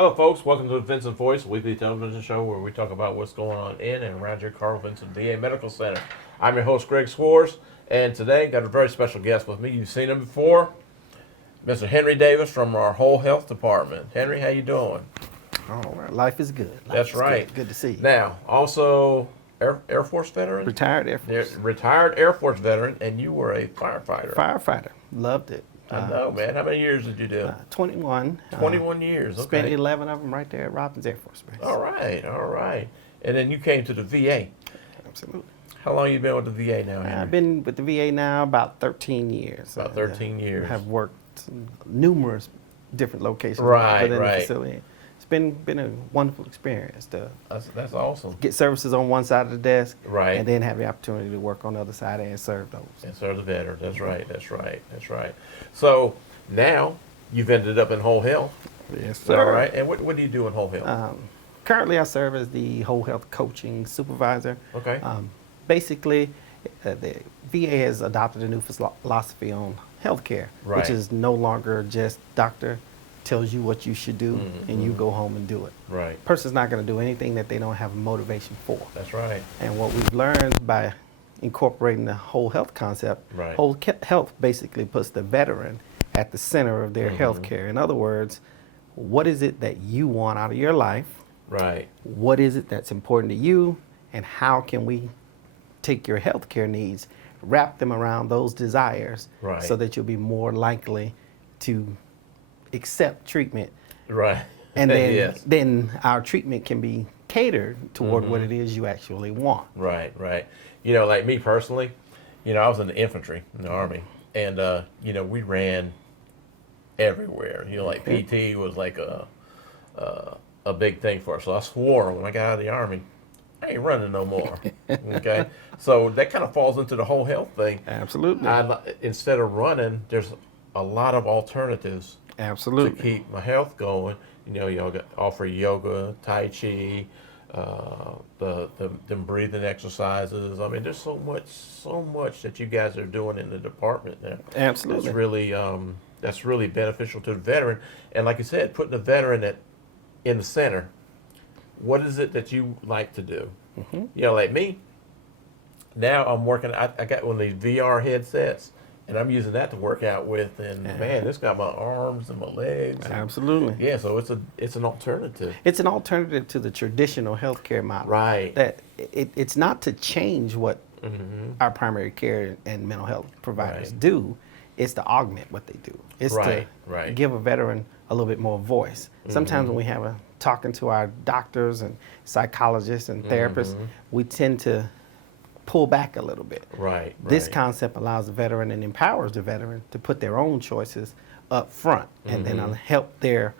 Hello, folks. Welcome to the Vinson Voice, a weekly television show where we talk about what's going on in and around your Carl Vinson VA Medical Center. I'm your host, Greg Swartz, and today got a very special guest with me. You've seen him before, Mr. Henry Davis from our Whole Health Department. Henry, how you doing? All right, life is good. That's right. Good to see you. Now, also Air Force veteran? Retired Air Force. Retired Air Force veteran, and you were a firefighter. Firefighter. Loved it. I know, man. How many years did you do? 21. 21 years. Okay. Spent 11 of them right there at Robins Air Force Base. All right. And then you came to the VA. Absolutely. How long you been with the VA now, Henry? I've been with the VA now about 13 years. About 13 years. Have worked numerous different locations Right. the facility. It's been a wonderful experience to That's awesome. get services on one side of the desk, Right. and then have the opportunity to work on the other side and serve those. And serve the veteran. That's right. So now you've ended up in Whole Health. Yes, All right. And what do you do in Whole Health? Currently, I serve as the whole health coaching supervisor. Okay. Basically, the VA has adopted a new philosophy on healthcare, Right. which is no longer just doctor tells you what you should do and you go home and do it. Right. Person's not going to do anything that they don't have motivation for. That's right. And what we've learned by incorporating the whole health concept, Right. whole health basically puts the veteran at the center of their health care. In other words, what is it that you want out of your life? Right. What is it that's important to you? And how can we take your health care needs, wrap them around those desires Right. so that you'll be more likely to accept treatment. Right. And then, Yes. then our treatment can be catered toward what it is you actually want. Right. You know, like me personally, I was in the infantry in the Army, and we ran everywhere. Like PT was like a big thing for us. So I swore when I got out of the Army, I ain't running no more. Okay, so that kind of falls into the whole health thing. Absolutely. Instead of running, there's a lot of alternatives to Absolutely. keep my health going. Y'all offer yoga, tai chi, them breathing exercises. I mean, there's so much that you guys are doing in the department there. Absolutely. That's really beneficial to the veteran. And like you said, putting the veteran in the center. What is it that you like to do? Like me. Now I'm working. I got one of these VR headsets, and I'm using that to work out with. And man, it's got my arms and my legs. Absolutely. Yeah, so it's an alternative. It's an alternative to the traditional healthcare model. Right. That it's not to change what our primary care and mental health providers Right. do. It's to augment what they do. It's Right, to right. give a veteran a little bit more voice. Sometimes when we have talking to our doctors and psychologists and therapists, we tend to pull back a little bit. Right. This concept allows the veteran and empowers the veteran to put their own choices up front and then help their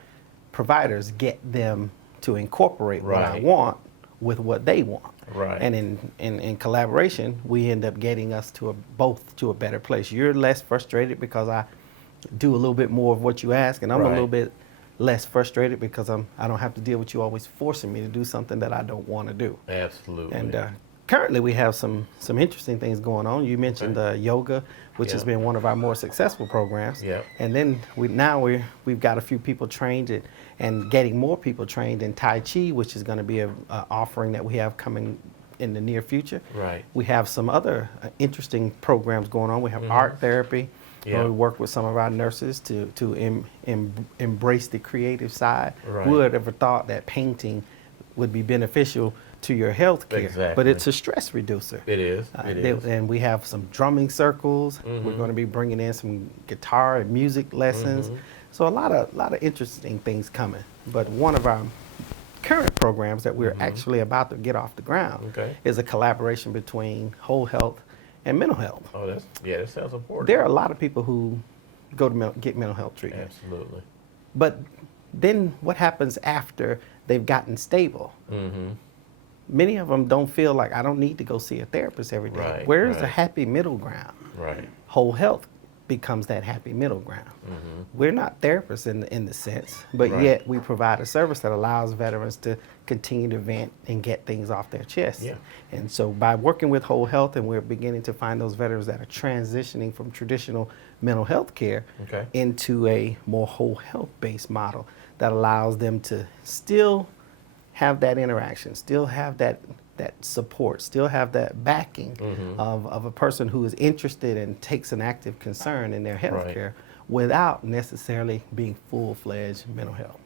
providers get them to incorporate what I Right. want with what they want. Right. And in collaboration, we end up getting us both to a better place. You're less frustrated because I do a little bit more of what you ask, and I'm a Right. little bit less frustrated because I don't have to deal with you always forcing me to do something that I don't want to do. Absolutely. And currently, we have some interesting things going on. You mentioned yoga, which has Yeah. been one of our more successful programs. Yeah. And then we've got a few people trained and getting more people trained in Tai Chi, which is going to be a offering that we have coming in the near future. Right. We have some other interesting programs going on. We have art therapy. Yeah. Where we work with some of our nurses to embrace the creative side. Right. Who would have ever thought that painting would be beneficial to your health care? Exactly. But it's a stress reducer. It is. And we have some drumming circles. We're going to be bringing in some guitar and music lessons. So a lot of interesting things coming. But one of our current programs that we're actually about to get off the ground is a collaboration between whole health and mental health. Oh, that sounds important. There are a lot of people who go to get mental health treatment. Absolutely. But then what happens after they've gotten stable? Many of them don't feel like I don't need to go see a therapist every day. Right, Where is the right. happy middle ground? Right. Whole health becomes that happy middle ground. We're not therapists in the sense, but Right. yet we provide a service that allows veterans to continue to vent and get things off their chest. Yeah. And so by working with whole health, and we're beginning to find those veterans that are transitioning from traditional mental health care Okay. into a more whole health based model that allows them to still have that interaction, still have that support, still have that backing of a person who is interested and takes an active concern in their health care without necessarily being full-fledged mental health.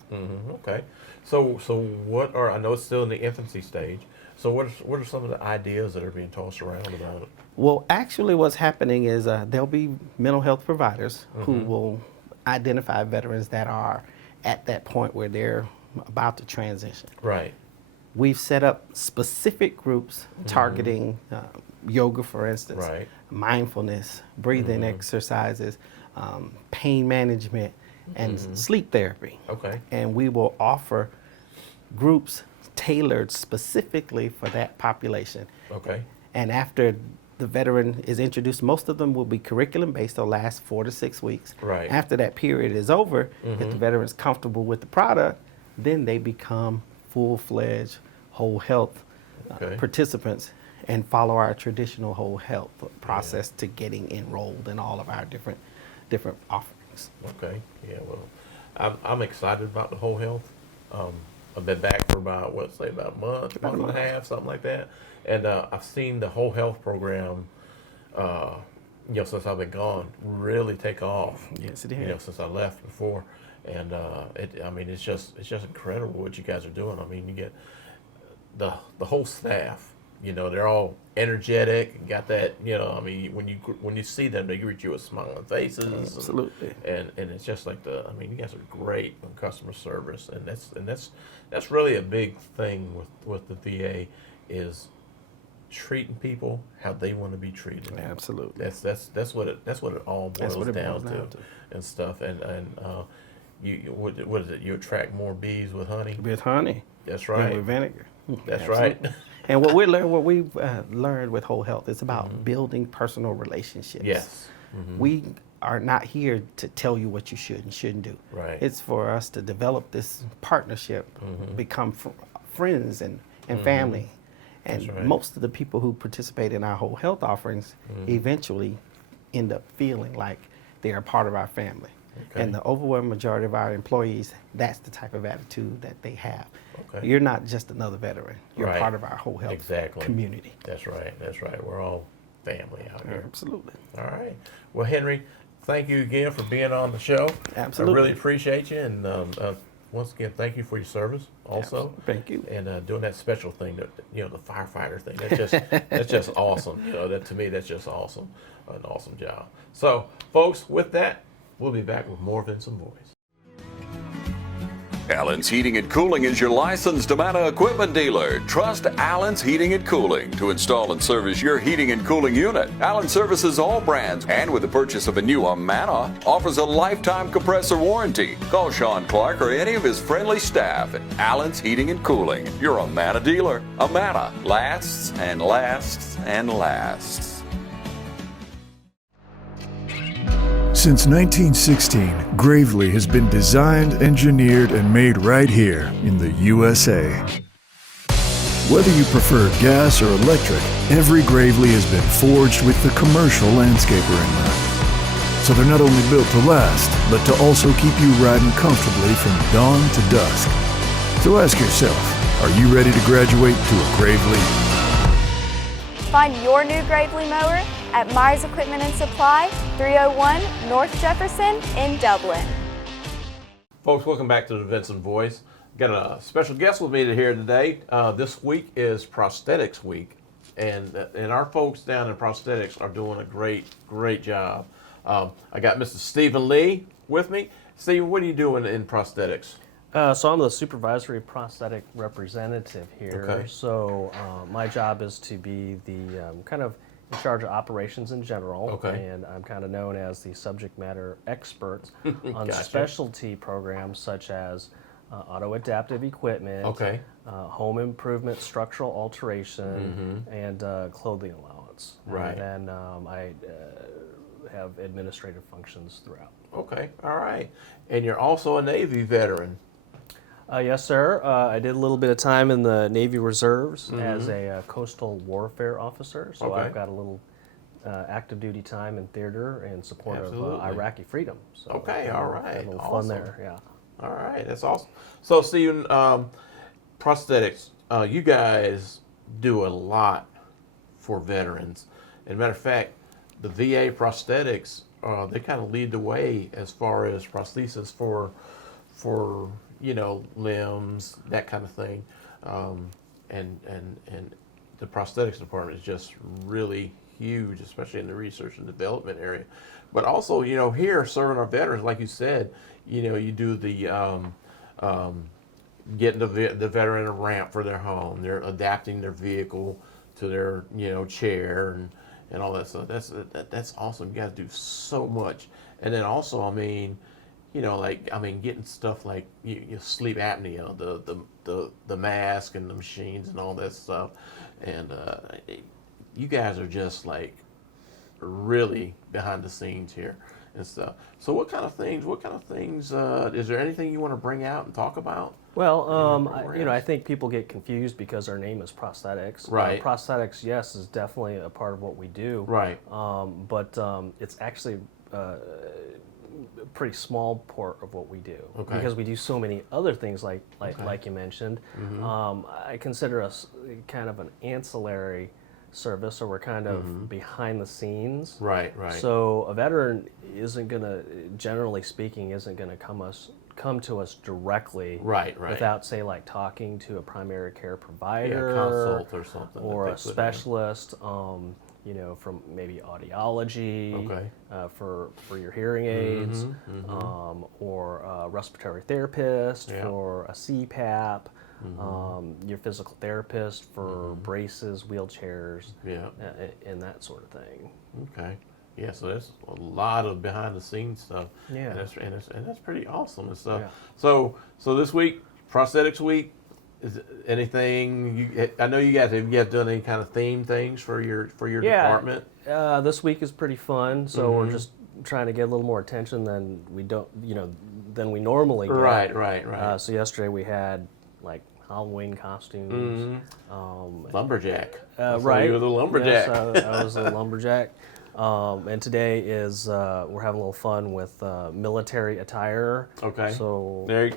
Okay. So what are, I know it's still in the infancy stage, so what are some of the ideas that are being tossed around about it? Well, actually what's happening is there'll be mental health providers who will identify veterans that are at that point where they're about to transition. Right. We've set up specific groups targeting yoga, for instance, mindfulness, breathing exercises, pain management, and sleep therapy. Okay. And we will offer groups tailored specifically for that population. Okay. And after the veteran is introduced, most of them will be curriculum based. They'll last 4 to 6 weeks. Right. After that period is over, if the veteran's comfortable with the product, then they become full-fledged whole health participants and follow our traditional whole health process to getting enrolled in all of our different offerings. Okay. Yeah. Well, I'm excited about the whole health. I've been back for about about a month and a half, something like that, and I've seen the whole health program. Since I've been gone, really take off. Yes, it is. Since I left before, and it's just incredible what you guys are doing. I mean, you get the whole staff. They're all energetic and got that. When you see them, they greet you with smiling faces. Absolutely. And it's just like you guys are great on customer service, and that's really a big thing with the VA is treating people how they want to be treated. Absolutely. That's what it all boils down to and stuff. And what is it? You attract more bees with honey. With honey. That's right. And with vinegar. That's right. And what we've learned with whole health is about building personal relationships. Yes. We are not here to tell you what you should and shouldn't do. Right. It's for us to develop this partnership, become friends and family. And most of the people who participate in our whole health offerings eventually end up feeling like they are part of our family. Okay. And the overwhelming majority of our employees, that's the type of attitude that they have. Okay. You're not just another veteran. You're part of our whole health community. That's right. That's right. We're all family out here. Absolutely. All right. Well, Henry, thank you again for being on the show. Absolutely. I really appreciate you. And once again, thank you for your service also. Thank you. And doing that special thing, the firefighter thing. That's just awesome. That to me, that's just awesome. An awesome job. So, folks, with that, we'll be back with more Vinson Voice. Allen's Heating and Cooling is your licensed Amana equipment dealer. Trust Allen's Heating and Cooling to install and service your heating and cooling unit. Allen services all brands, and with the purchase of a new Amana, offers a lifetime compressor warranty. Call Sean Clark or any of his friendly staff at Allen's Heating and Cooling, your Amana dealer. Amana lasts and lasts and lasts. Since 1916, Gravely has been designed, engineered, and made right here in the USA. Whether you prefer gas or electric, every Gravely has been forged with the commercial landscaper in mind. So they're not only built to last, but to also keep you riding comfortably from dawn to dusk. So ask yourself, are you ready to graduate to a Gravely? Find your new Gravely mower at Myers Equipment and Supply, 301 North Jefferson in Dublin. Folks, welcome back to the Vinson Voice. Got a special guest with me here today. This week is Prosthetics Week, and our folks down in prosthetics are doing a great job. I got Mr. Stephen Lee with me. Stephen, what are you doing in prosthetics? So I'm the supervisory prosthetic representative here. Okay. So my job is to be the kind of in charge of operations in general. Okay. And I'm kind of known as the subject matter expert on Gotcha. Specialty programs such as auto-adaptive equipment, Okay. Home improvement, structural alteration, and clothing allowance. Right. And then I have administrative functions throughout. Okay, all right. And you're also a Navy veteran. Yes, sir. I did a little bit of time in the Navy Reserves as a coastal warfare officer, so Okay. I've got a little active duty time in theater in support Absolutely. of Iraqi freedom. So Okay, all right. had a little Awesome. fun there, yeah. All right, that's awesome. So, Stephen, prosthetics, you guys do a lot for veterans. As a matter of fact, the VA prosthetics, they kind of lead the way as far as prosthesis for limbs, that kind of thing. And the prosthetics department is just really huge, especially in the research and development area. But also, here serving our veterans, like you said, you do the getting the veteran a ramp for their home. They're adapting their vehicle to their chair and all that stuff. That's awesome. You guys do so much. And then also, getting stuff like sleep apnea, the mask and the machines and all that stuff. And you guys are just like really behind the scenes here and stuff. So what kind of things, is there anything you want to bring out and talk about? Well, I think people get confused because our name is prosthetics. Right. Prosthetics, yes, is definitely a part of what we do. Right. But it's actually a pretty small part of what we do. Okay. Because we do so many other things like you mentioned. I consider us kind of an ancillary service, so we're kind of behind the scenes. Right. So a veteran generally speaking, isn't gonna come to us directly, right, without, say, like talking to a primary care provider, consult or something, or a specialist, from maybe audiology, okay, for your hearing aids, or a respiratory therapist for a CPAP, your physical therapist for braces, wheelchairs, and that sort of thing. Okay. Yeah, so there's a lot of behind the scenes stuff. Yeah. And that's pretty awesome and stuff. Yeah. So this week, Prosthetics Week, is anything I know you guys have done any kind of theme things for your department? This week is pretty fun, so we're just trying to get a little more attention than we normally get. Right. So yesterday we had like Halloween costumes. Lumberjack. Right. You were the lumberjack. Yes, I was a lumberjack. And today is we're having a little fun with military attire. Okay. So there you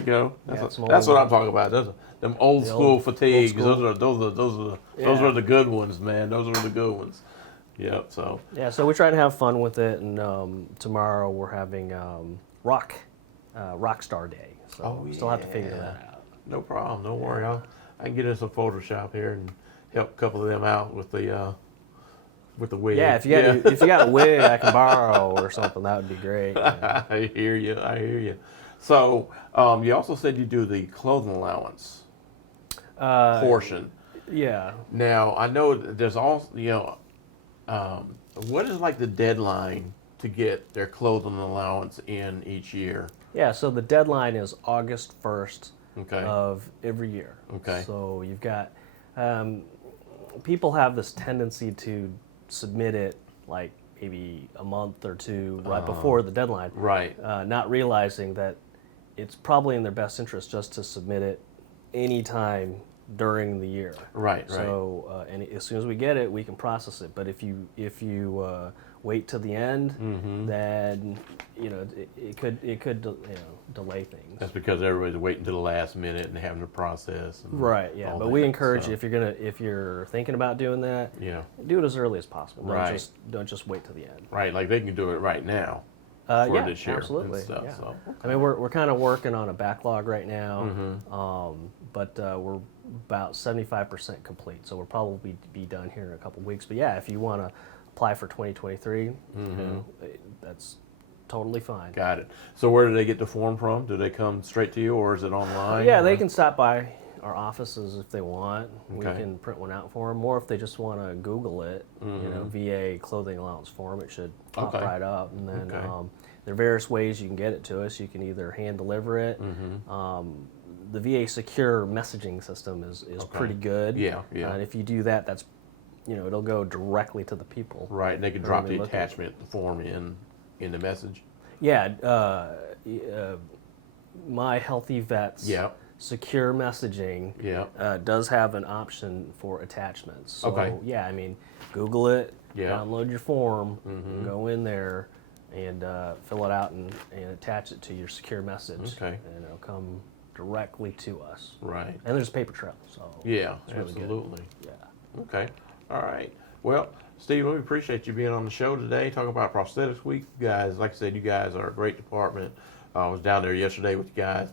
go. That's what I'm talking about. Those them old school fatigues. Those are the good ones, man. Those are the good ones. Yep. So. Yeah. So we try to have fun with it, and tomorrow we're having rock star day. So we still have to figure that out. No problem. Don't worry. I can get in some Photoshop here and help a couple of them out with the wig. Yeah, if you got a wig I can borrow or something, that would be great. Yeah. I hear you. So you also said you do the clothing allowance portion. Yeah. Now I know there's also what is like the deadline to get their clothing allowance in each year? Yeah. So the deadline is August 1st Okay. of every year. Okay. So you've got people have this tendency to submit it like maybe a month or two right before the deadline, Right. not realizing that it's probably in their best interest just to submit it anytime during the year. Right. So and as soon as we get it, we can process it. But if you wait till the end, then it could delay things. That's because everybody's waiting to the last minute and having to process. And Right. Yeah. But we encourage you, if you're thinking about doing that, do it as early as possible. Don't just wait till the end. Right. Like they can do it right now. For this year absolutely. and stuff. Yeah. So, okay. I mean, we're kind of working on a backlog right now, but we're about 75% complete. So we'll probably be done here in a couple weeks. But yeah, if you want to apply for 2023, that's totally fine. Got it. So where do they get the form from? Do they come straight to you, or is it online? Yeah, they can stop by our offices if they want. We Okay. can print one out for them, or if they just want to Google it, VA clothing allowance form, it should pop Okay. right up. And then Okay. there are various ways you can get it to us. You can either hand deliver it. The VA secure messaging system is pretty good. Yeah. And if you do that, that's it'll go directly to the people. Right, and they can Who drop are the looking. attachment, the form in the message. Yeah, My Healthy Vets. Yeah. Secure messaging does have an option for attachments. So, Okay. yeah, I mean, Google it, Yeah. download your form, go in there, and fill it out and attach it to your secure message. Okay. And it'll come directly to us. Right. And there's a paper trail. So Yeah, it's really good. absolutely. Yeah. Okay. All right. Well, Steve, we appreciate you being on the show today, talking about Prosthetics Week. You guys, like I said, you guys are a great department. I was down there yesterday with you guys.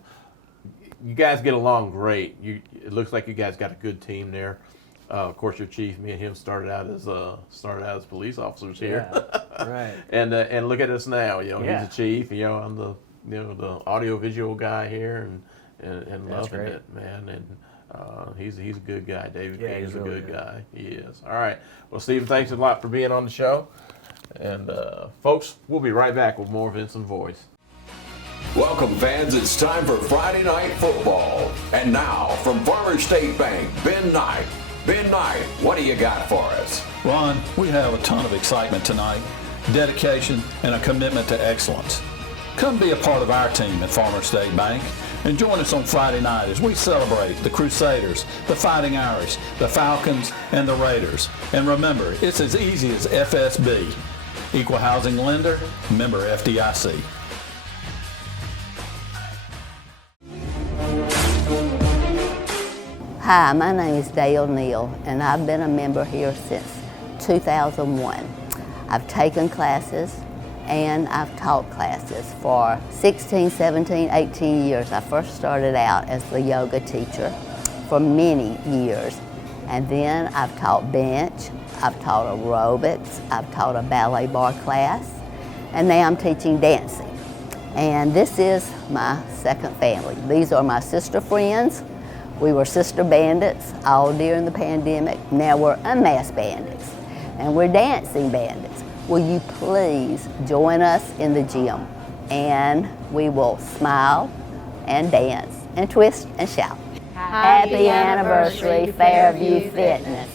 You guys get along great. It looks like you guys got a good team there. Of course, your chief, me and him started out as police officers here. Yeah, right. And look at us now. You know, Yeah. he's the chief. You know, I'm the the audio visual guy here, and That's loving great. it, man. And he's a good guy. David Yeah, King he's is a really good good. guy. He is. All right. Well, Stephen, thanks a lot for being on the show. And folks, we'll be right back with more Vinson Voice. Welcome, fans. It's time for Friday Night Football. And now, from Farmers State Bank, Ben Knight. Ben Knight, what do you got for us? Ron, we have a ton of excitement tonight, dedication, and a commitment to excellence. Come be a part of our team at Farmers State Bank and join us on Friday night as we celebrate the Crusaders, the Fighting Irish, the Falcons, and the Raiders. And remember, it's as easy as FSB. Equal Housing Lender, member FDIC. Hi, my name is Dale Neal, and I've been a member here since 2001. I've taken classes and I've taught classes for 16, 17, 18 years. I first started out as the yoga teacher for many years, and then I've taught bench, I've taught aerobics, I've taught a ballet bar class, and now I'm teaching dancing. And this is my second family. These are my sister friends. We were sister bandits all during the pandemic. Now we're unmasked bandits, and we're dancing bandits. Will you please join us in the gym, and we will smile and dance and twist and shout. Happy anniversary, Fairview Fitness.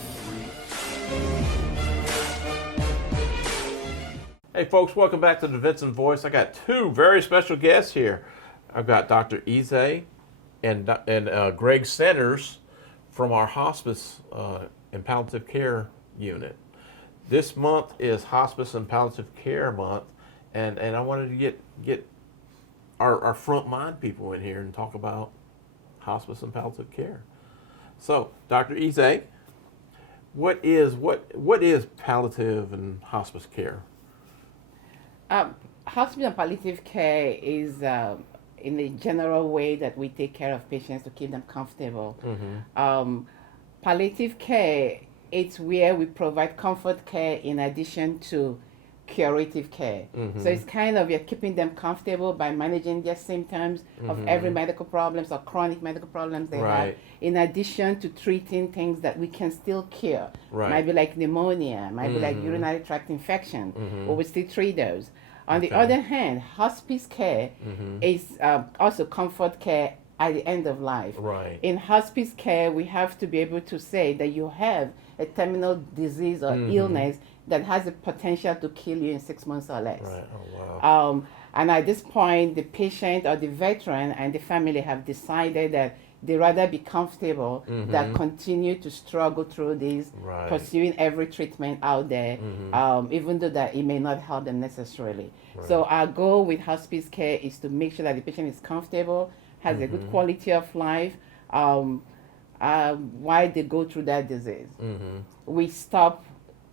Hey folks, welcome back to the Vinson Voice. I got two very special guests here. I've got Dr. Ezeh and Greg Centers from our hospice and palliative care unit. This month is Hospice and Palliative Care Month, and I wanted to get our front mind people in here and talk about hospice and palliative care. So, Dr. Ezeh, what is palliative and hospice care? Hospital and palliative care is in a general way that we take care of patients to keep them comfortable. Palliative care, it's where we provide comfort care in addition to curative care. So it's kind of you're keeping them comfortable by managing their symptoms of every medical problems or chronic medical problems they have, in addition to treating things that we can still cure. Might be like pneumonia, might be like urinary tract infection, but we still treat those. On the other hand, hospice care is also comfort care at the end of life. In hospice care, we have to be able to say that you have a terminal disease or illness that has the potential to kill you in 6 months or less. Oh, wow. And at this point, the patient or the veteran and the family have decided that they rather be comfortable than continue to struggle through this, pursuing every treatment out there, even though that it may not help them necessarily. So our goal with hospice care is to make sure that the patient is comfortable, has a good quality of life while they go through that disease. We stop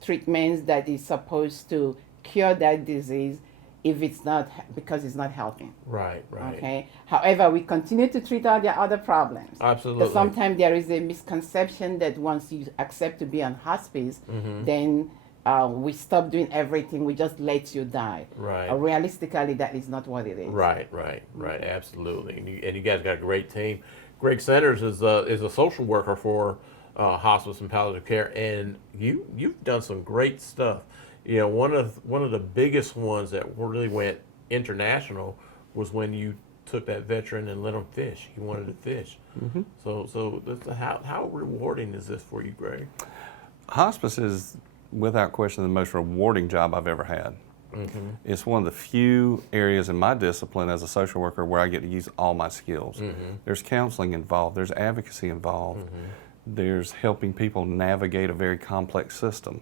treatments that is supposed to cure that disease if it's not, because it's not helping. Okay. However, we continue to treat all their other problems. Absolutely. But sometimes there is a misconception that once you accept to be on hospice, then we stop doing everything. We just let you die. Realistically, that is not what it is. Right. Absolutely. And you guys got a great team. Greg Centers is a social worker for hospice and palliative care, and you've done some great stuff. You know, one of the biggest ones that really went international was when you took that veteran and let him fish. He wanted to fish. So how rewarding is this for you, Greg? Hospice is, without question, the most rewarding job I've ever had. It's one of the few areas in my discipline as a social worker where I get to use all my skills. There's counseling involved, there's advocacy involved, there's helping people navigate a very complex system.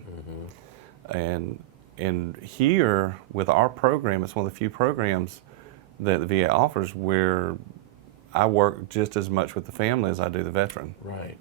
And and here with our program, it's one of the few programs that the VA offers where I work just as much with the family as I do the veteran. Right.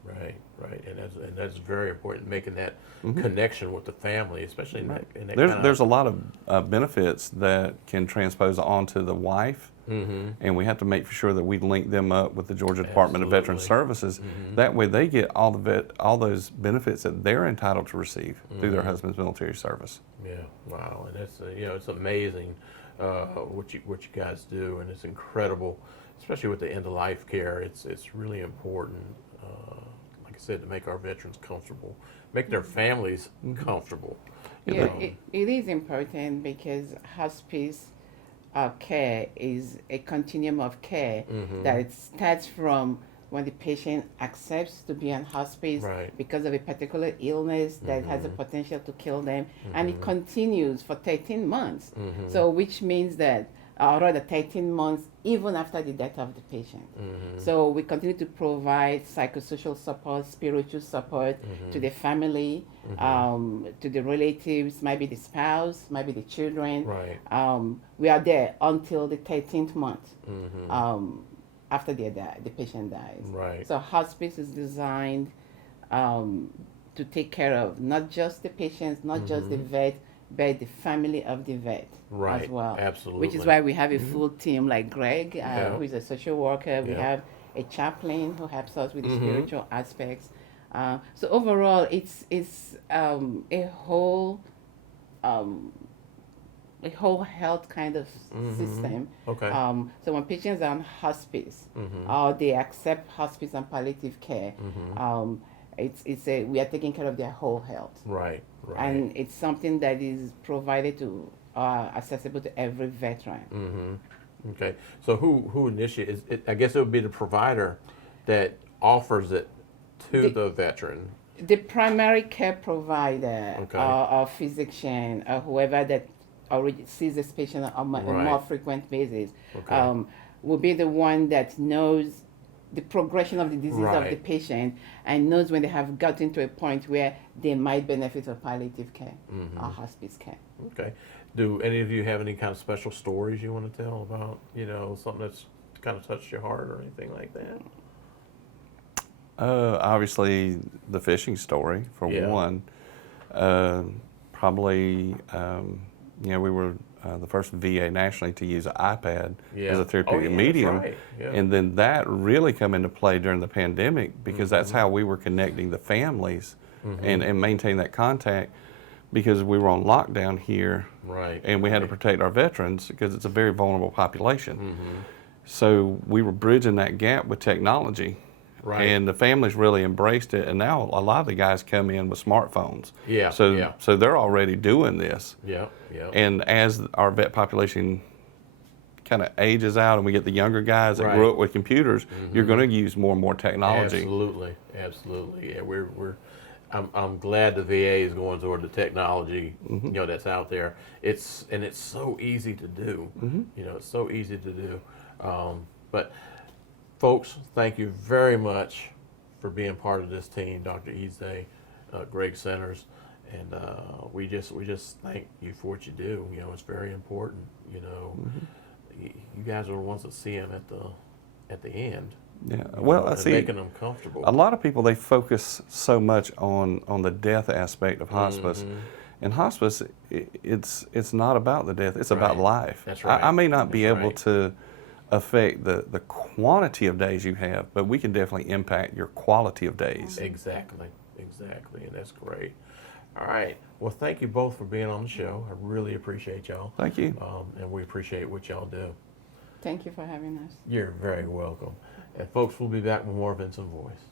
And that's very important, making that connection with the family, especially in that There's a lot of benefits that can transpose onto the wife, and we have to make sure that we link them up with the Georgia Department of Veteran Services. That way they get all those benefits that they're entitled to receive through their husband's military service. Yeah, wow, and that's it's amazing what you guys do, and it's incredible, especially with the end of life care. It's really important, like I said, to make our veterans comfortable, make their families comfortable. Yeah, it is important because hospice care is a continuum of care that it starts from when the patient accepts to be on hospice because of a particular illness that has the potential to kill them, and it continues for 13 months. So which means that, or rather 13 months even after the death of the patient. So we continue to provide psychosocial support, spiritual support to the family, to the relatives, maybe the spouse, maybe the children. We are there until the 13th month. After the patient dies. So hospice is designed to take care of not just the patients, not just the vet, but the family of the vet as well. Absolutely. Which is why we have a full team like Greg, who is a social worker. We have a chaplain who helps us with the spiritual aspects. So overall, it's a whole health kind of system. So when patients are on hospice, or they accept hospice and palliative care, we are taking care of their whole health. And it's something that is provided to, accessible to every veteran. Okay, so who initiates it? I guess it would be the provider that offers it to the veteran. The primary care provider, or physician, or whoever that already sees this patient on a more frequent basis, will be the one that knows the progression of the disease of the patient and knows when they have gotten to a point where they might benefit from palliative care or hospice care. Okay. Do any of you have any kind of special stories you want to tell about, something that's kind of touched your heart or anything like that? Obviously, the fishing story, for one. Probably, we were the first VA nationally to use an iPad as a therapeutic medium. And then that really come into play during the pandemic because that's how we were connecting the families and maintaining that contact because we were on lockdown here and we had to protect our veterans because it's a very vulnerable population. So we were bridging that gap with technology. And the families really embraced it, and now a lot of the guys come in with smartphones. So they're already doing this. And as our vet population kind of ages out, and we get the younger guys that grew up with computers, you're going to use more and more technology. Absolutely. Yeah, I'm glad the VA is going toward the technology, that's out there. It's so easy to do. It's so easy to do. But folks, thank you very much for being part of this team, Dr. Ezeh, Greg Centers, and we just thank you for what you do. It's very important. You guys are the ones that see them at the end. Well, I see. Making them comfortable. A lot of people, they focus so much on the death aspect of hospice. And hospice, it's not about the death; it's about life. That's right. I may not be able to affect the quantity of days you have, but we can definitely impact your quality of days. Exactly, and that's great. All right, well, thank you both for being on the show. I really appreciate y'all. Thank you. And we appreciate what y'all do. Thank you for having us. You're very welcome. And folks, we'll be back with more Vinson Voice.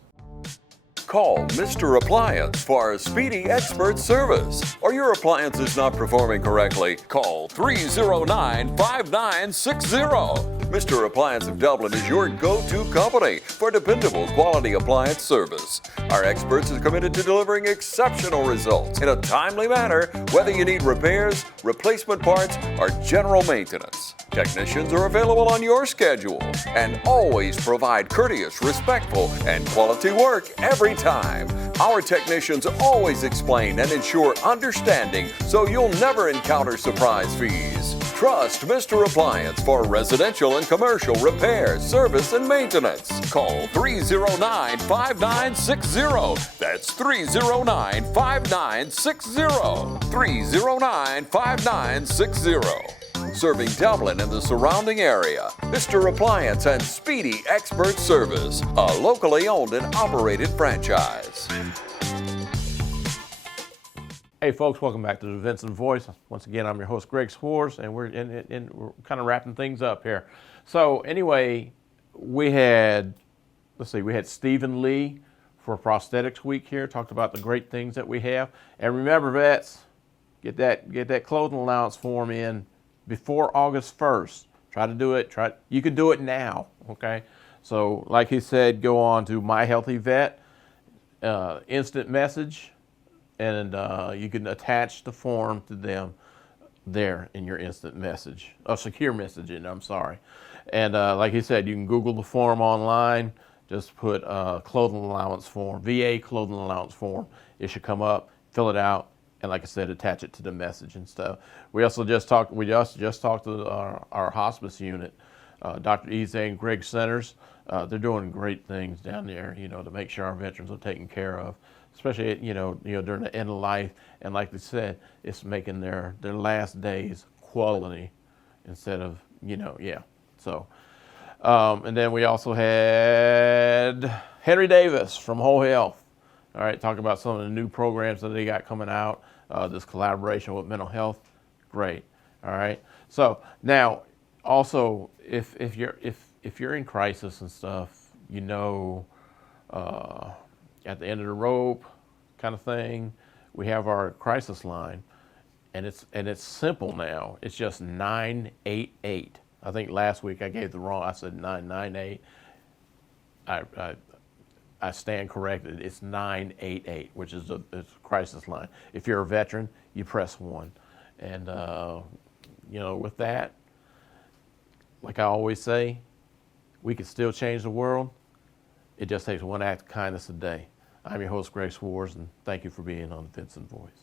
Call Mr. Appliance for speedy expert service. Or your appliance is not performing correctly, call 309-5960. Mr. Appliance of Dublin is your go-to company for dependable quality appliance service. Our experts are committed to delivering exceptional results in a timely manner, whether you need repairs, replacement parts, or general maintenance. Technicians are available on your schedule and always provide courteous, respectful, and quality work every time. Our technicians always explain and ensure understanding so you'll never encounter surprise fees. Trust Mr. Appliance for residential and commercial repair, service, and maintenance. Call 309-5960. That's 309-5960. 309-5960. Serving Dublin and the surrounding area. Mr. Appliance and Speedy Expert Service, a locally owned and operated franchise. Hey folks, welcome back to the Vinson Voice. Once again, I'm your host, Greg Swartz, and we're kind of wrapping things up here. So anyway, we had Stephen Lee for Prosthetics Week here, talked about the great things that we have. And remember, vets, get that clothing allowance form in before August 1st. Try to do it. You can do it now, okay? So like he said, go on to My Healthy Vet, instant message, and you can attach the form to them there in your instant message, secure messaging, I'm sorry. And like he said, you can Google the form online, just put clothing allowance form, VA clothing allowance form. It should come up, fill it out, and like I said, attach it to the message and stuff. We just talked to our hospice unit, Dr. Ezeh and Greg Centers. They're doing great things down there, to make sure our veterans are taken care of, especially during the end of life. And like they said, it's making their last days quality instead of So, and then we also had Henry Davis from Whole Health. All right, talking about some of the new programs that they got coming out. This collaboration with mental health, great. All right. So now, also, if you're in crisis and stuff, at the end of the rope, kind of thing, we have our crisis line, and it's simple now. It's just 988. I think last week I gave the wrong. I said 998. I stand corrected. It's 988, which is a crisis line. If you're a veteran, you press 1. And, with that, like I always say, we can still change the world. It just takes one act of kindness a day. I'm your host, Greg Swartz, and thank you for being on the Vinson Voice.